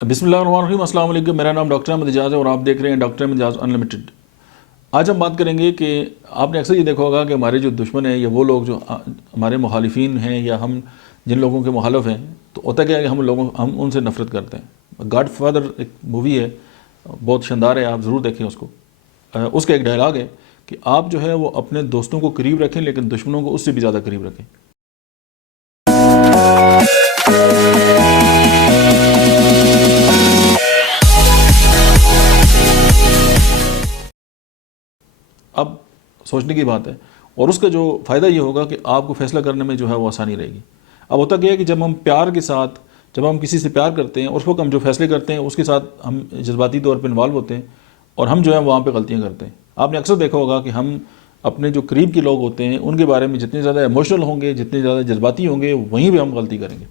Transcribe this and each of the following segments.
بسم اللہ الرحمن الرحیم۔ السلام علیکم، میرا نام ڈاکٹر احمد اعجاز ہے اور آپ دیکھ رہے ہیں ڈاکٹر احمد اعجاز انلمیٹڈ۔ آج ہم بات کریں گے کہ آپ نے اکثر یہ دیکھا ہوگا کہ ہمارے جو دشمن ہیں یا وہ لوگ جو ہمارے مخالفین ہیں یا ہم جن لوگوں کے مخالف ہیں، تو ہوتا کیا ہے کہ ہم ان سے نفرت کرتے ہیں۔ گاڈ فادر ایک مووی ہے، بہت شاندار ہے، آپ ضرور دیکھیں اس کو۔ اس کا ایک ڈائلاگ ہے کہ آپ جو ہے وہ اپنے دوستوں کو قریب رکھیں لیکن دشمنوں کو اس سے بھی زیادہ قریب رکھیں۔ اب سوچنے کی بات ہے، اور اس کا جو فائدہ یہ ہوگا کہ آپ کو فیصلہ کرنے میں جو ہے وہ آسانی رہے گی۔ اب ہوتا کیا ہے کہ جب ہم پیار کے ساتھ، جب ہم کسی سے پیار کرتے ہیں، اس وقت ہم جو فیصلے کرتے ہیں اس کے ساتھ ہم جذباتی طور پہ انوالو ہوتے ہیں اور ہم جو ہے وہاں پہ غلطیاں کرتے ہیں۔ آپ نے اکثر دیکھا ہوگا کہ ہم اپنے جو قریب کے لوگ ہوتے ہیں ان کے بارے میں جتنے زیادہ ایموشنل ہوں گے، جتنے زیادہ جذباتی ہوں گے، وہیں پہ ہم غلطی کریں گے۔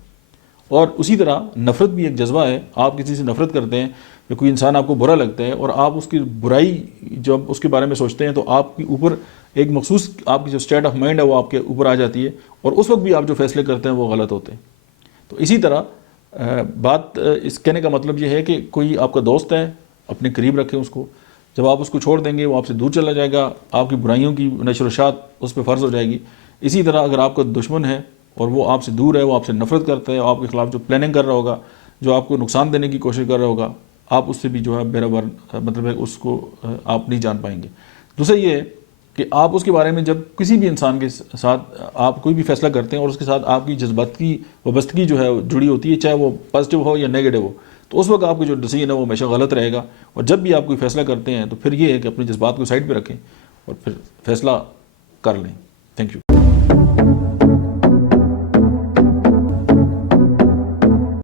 اور اسی طرح نفرت بھی ایک جذبہ ہے۔ آپ کسی سے نفرت کرتے ہیں یا کوئی انسان آپ کو برا لگتا ہے اور آپ اس کی برائی جب اس کے بارے میں سوچتے ہیں تو آپ کے اوپر ایک مخصوص آپ کی جو اسٹیٹ آف مائنڈ ہے وہ آپ کے اوپر آ جاتی ہے، اور اس وقت بھی آپ جو فیصلے کرتے ہیں وہ غلط ہوتے ہیں۔ تو اسی طرح بات اس کہنے کا مطلب یہ ہے کہ کوئی آپ کا دوست ہے، اپنے قریب رکھیں اس کو۔ جب آپ اس کو چھوڑ دیں گے وہ آپ سے دور چلا جائے گا، آپ کی برائیوں کی نشر و اشاعت اس پہ فرض ہو جائے گی۔ اسی طرح اگر آپ کا دشمن ہے اور وہ آپ سے دور ہے، وہ آپ سے نفرت کرتا ہے، آپ کے خلاف جو پلاننگ کر رہا ہوگا، جو آپ کو نقصان دینے کی کوشش کر رہا ہوگا، آپ اس سے بھی جو ہے برابر مطلب ہے اس کو آپ نہیں جان پائیں گے۔ دوسرا یہ ہے کہ آپ اس کے بارے میں جب کسی بھی انسان کے ساتھ آپ کوئی بھی فیصلہ کرتے ہیں اور اس کے ساتھ آپ کی جذبات کی وابستگی جو ہے جڑی ہوتی ہے، چاہے وہ پازیٹیو ہو یا نیگیٹو ہو، تو اس وقت آپ کا جو ڈیسیژن ہے وہ ہمیشہ غلط رہے گا۔ اور جب بھی آپ کوئی فیصلہ کرتے ہیں تو پھر یہ ہے کہ اپنے جذبات کو سائڈ پہ رکھیں اور پھر فیصلہ کر لیں۔